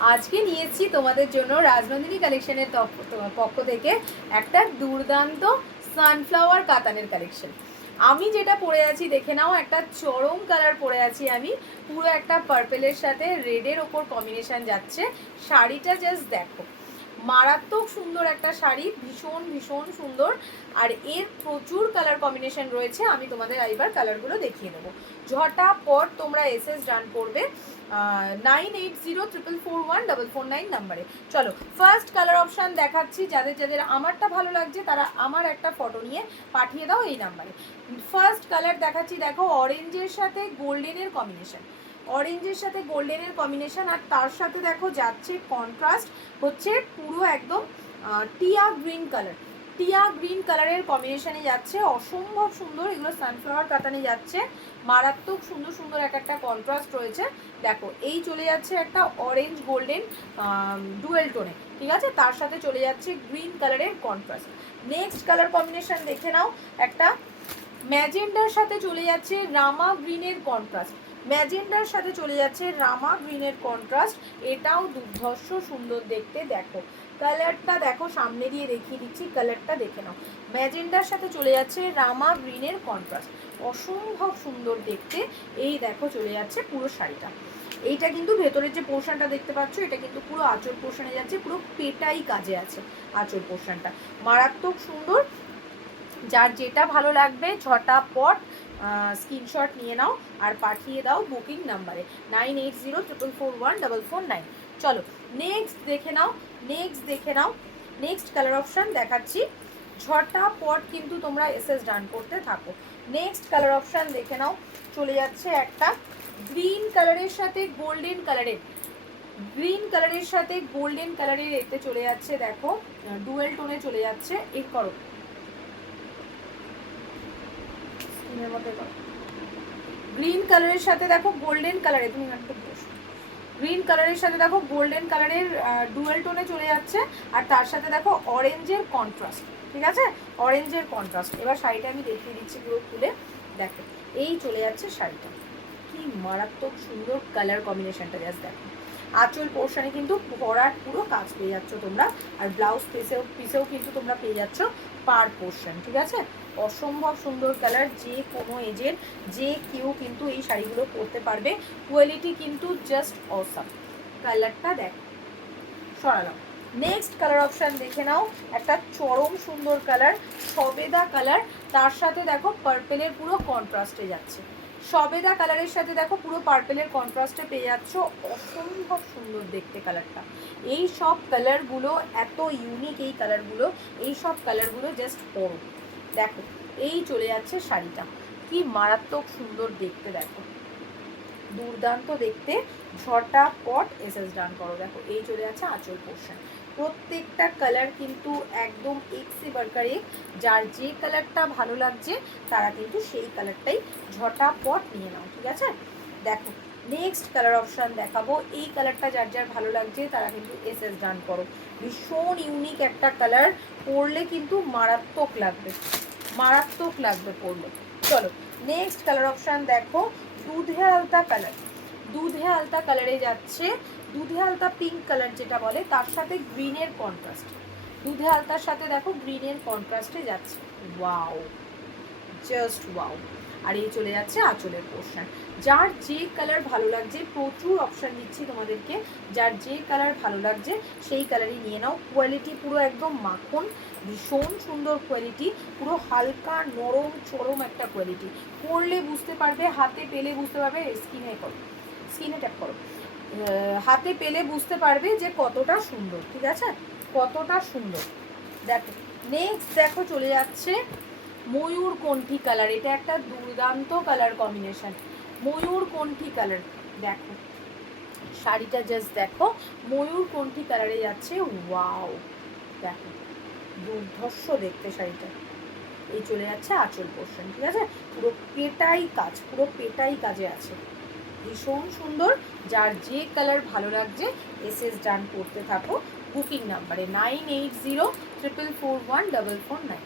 আজকে নিয়েছি তোমাদের জন্য রাজবান্দিনী কালেকশনের পক্ষ থেকে একটা দুর্দান্ত সানফ্লাওয়ার কাতানের কালেকশন। আমি যেটা পরে আছি, দেখে নাও, একটা চরম কালার পরে আছি আমি। পুরো একটা পার্পেলের সাথে রেডের ওপর কম্বিনেশন যাচ্ছে। শাড়িটা জাস্ট দেখো। মারাত্মক সুন্দর একটা শাড়ি, ভীষণ ভীষণ সুন্দর। আর এর প্রচুর কালার কম্বিনেশন রয়েছে। আমি তোমাদের এইবার কালারগুলো দেখিয়ে দেবো। ঝটাপট তোমরা এস এস ডান করবে। Nine eight zero triple four one double four nine নাম্বারে চলো ফার্স্ট কালার অপশান দেখাচ্ছি যাদের যাদের আমারটা ভালো লাগছে, তারা আমার একটা ফটো নিয়ে পাঠিয়ে দাও এই নাম্বারে ফার্স্ট কালার দেখাচ্ছি, দেখো অরেঞ্জের সাথে গোল্ডেনের কম্বিনেশন অরেঞ্জের সাথে গোল্ডেনের কম্বিনেশন আর তার সাথে দেখো যাচ্ছে কন্ট্রাস্ট হচ্ছে পুরো একদম টিয়া গ্রিন কালার টিয়া গ্রিন কালারের কম্বিনেশনে যাচ্ছে। অসম্ভব সুন্দর এগুলো সানফ্লাওয়ার কাতানে যাচ্ছে। মারাত্মক সুন্দর সুন্দর এক একটা কন্ট্রাস্ট রয়েছে। দেখো, এই চলে যাচ্ছে একটা অরেঞ্জ গোল্ডেন ডুয়েল টোনে ঠিক আছে? তার সাথে চলে যাচ্ছে গ্রিন কালারের কন্ট্রাস্ট নেক্সট কালার কম্বিনেশন দেখে নাও। একটা ম্যাজেন্ডার সাথে চলে যাচ্ছে রামা গ্রিনের কন্ট্রাস্ট ম্যাজেন্ডার সাথে চলে যাচ্ছে রামা গ্রিনের কন্ট্রাস্ট এটাও দুর্ধর্ষ সুন্দর দেখতে, দেখো। কালারটা দেখো, সামনে দিয়ে দেখিয়ে দিচ্ছি, কালারটা দেখে নাও। ম্যাজেন্ডার সাথে চলে যাচ্ছে রামা গ্রিনের কন্ট্রাস্ট অসম্ভব সুন্দর দেখতে। এই দেখো, চলে যাচ্ছে পুরো শাড়িটা। এইটা কিন্তু ভেতরের যে পোর্শনটা দেখতে পাচ্ছ, এটা কিন্তু পুরো আঁচল পোর্শনে যাচ্ছে, পুরো পেটাই কাজে আছে আঁচল পোর্শনটা। মারাত্মক সুন্দর। যার যেটা ভালো লাগবে ঝটাপট স্ক্রিনশট নিয়ে নাও আর পাঠিয়ে দাও বুকিং নাম্বারে nine eight zero triple four one double four nine চলো নেক্সট দেখে নাও নেক্সট দেখে নাও। নেক্সট কালার অপশান দেখাচ্ছি। ছটা ঝটাপট কিন্তু তোমরা এসএস ডান করতে থাকো। নেক্সট কালার অপশান দেখে নাও। চলে যাচ্ছে একটা। গ্রিন কালারের সাথে গোল্ডেন কালারের গ্রিন কালারের সাথে গোল্ডেন কালারের এতে চলে যাচ্ছে, দেখো ডুয়েল টোনে চলে যাচ্ছে, এর করো। স্ক্রিনের মধ্যে গ্রিন কালারের সাথে দেখো গোল্ডেন কালারে তুমি গ্রিন কালারের সাথে দেখো গোল্ডেন কালারের ডুয়েল টোনে চলে যাচ্ছে, আর তার সাথে দেখো অরেঞ্জের কন্ট্রাস্ট ঠিক আছে? অরেঞ্জের কন্ট্রাস্ট এবার শাড়িটা আমি দেখিয়ে দিচ্ছি পুরো খুলে। দেখো, এই চলে যাচ্ছে শাড়িটা। কি মারাত্মক সুন্দর কালার কম্বিনেশনটা জাস্ট দেখো। আঁচল পোর্শনে কিন্তু ভরাট পুরো কাজ পেয়ে যাচ্ছ তোমরা। আর ব্লাউজ পিসেও পিসেও কিন্তু তোমরা পেয়ে যাচ্ছ পার পোর্শন ঠিক আছে? অসম্ভব সুন্দর কালার যে কোনো এজের যে কেউ কিন্তু এই শাড়িগুলো পরতে পারবে। কোয়ালিটি কিন্তু জাস্ট অসাম কালারটা দেখ, সরালাম। নেক্সট কালার অপশান দেখে নাও। একটা চরম সুন্দর কালার সবেদা কালার তার সাথে দেখো পার্পেলের পুরো কন্ট্রাস্টে যাচ্ছে। সবেদা কালারের সাথে দেখো পুরো পার্পেলের কন্ট্রাস্টে পেয়ে যাচ্ছ। অসম্ভব সুন্দর দেখতে কালারটা। এই সব কালারগুলো, এত ইউনিক এই কালারগুলো, এই সব কালারগুলো জাস্ট পরো দেখো, এই চলে যাচ্ছে শাড়িটা। কি মারাত্মক সুন্দর দেখতে দেখো। দুর্দান্ত দেখতে, ঝটাপট পট এস ডান করো। দেখো, এই চলে যাচ্ছে আঁচল পোর্শন প্রত্যেকটা কালার কিন্তু একদম এক্সি বার্কারে যার যে কালারটা ভালো লাগছে, তারা কিন্তু সেই কালারটাই ঝটাপট নিয়ে নাও, ঠিক আছে? দেখো নেক্সট কালার অপশান দেখাবো। এই কালারটা যার যার ভালো লাগছে, তারা কিন্তু এস এস ডান করো। ভীষণ ইউনিক একটা কালার পরলে কিন্তু মারাত্মক লাগবে। মারাত্মক লাগবে পরলে। চলো নেক্সট কালার অপশান দেখো দুধে আলতা কালার দুধে আলতা কালারে যাচ্ছে, দুধে আলতা পিঙ্ক কালার যেটা বলে, তার সাথে গ্রিনের কন্ট্রাস্ট দুধে আলতার সাথে দেখো গ্রিনের কন্ট্রাস্টে যাচ্ছে। ওয়াও জাস্ট ওয়াও আর এই চলে যাচ্ছে আঁচলের পোর্শন যার যে কালার ভালো লাগছে, প্রচুর অপশান দিচ্ছি তোমাদেরকে। যার যে কালার ভালো লাগছে, সেই কালারই নিয়ে নাও। কোয়ালিটি পুরো একদম মাখন, ভীষণ সুন্দর কোয়ালিটি পুরো হালকা, নরম, চরম একটা কোয়ালিটি পরলে বুঝতে পারবে, হাতে পেলে বুঝতে পারবে স্কিনে করো স্কিনে ট্যাপ করো। হাতে পেলে বুঝতে পারবে যে কতটা সুন্দর, ঠিক আছে? কতটা সুন্দর। দেখো নেক্সট দেখো চলে যাচ্ছে ময়ূর কণ্ঠী কালার এটা একটা দুর্দান্ত কালার কম্বিনেশন ময়ূর কণ্ঠী কালার দেখো, শাড়িটা জাস্ট দেখো। ময়ূর কণ্ঠী কালারে যাচ্ছে? ওয়াও দেখো, দুর্ধর্ষ দেখতে শাড়িটা। এই চলে যাচ্ছে আঁচল পোর্শন ঠিক আছে? পুরো পেটাই কাজ, পুরো পেটাই কাজে আছে। ভীষণ সুন্দর, যার যে কালার ভালো লাগছে এস এস ডান করতে থাকো। বুকিং নাম্বারে nine eight zero triple four one double four nine